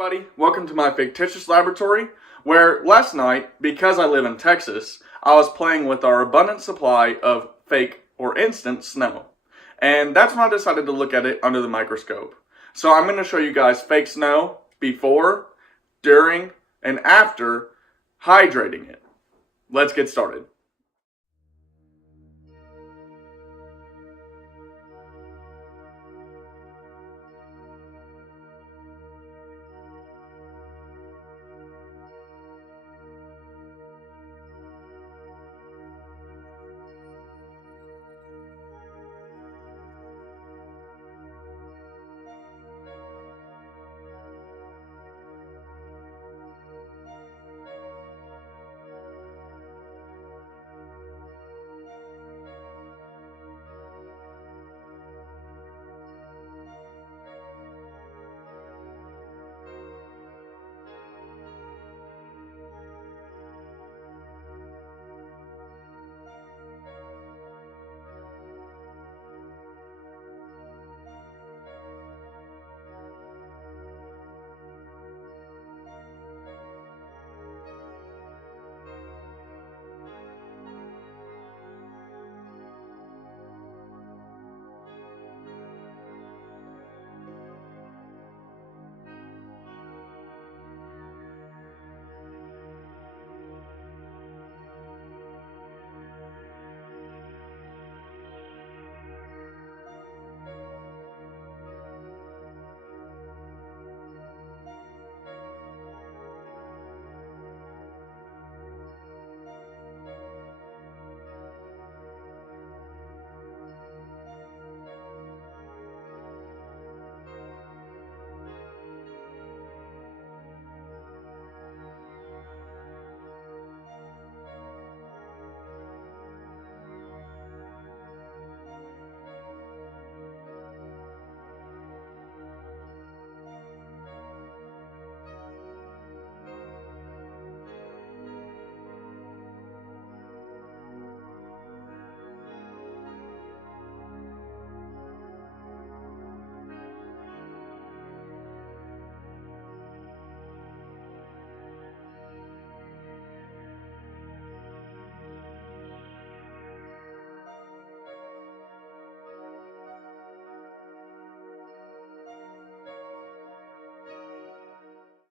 everybody, welcome to my fictitious laboratory, where last night, because I live in Texas, I was playing with our abundant supply of fake or instant snow. And that's when I decided to look at it under the microscope. So I'm going to show you guys fake snow before, during, and after hydrating it. Let's get started.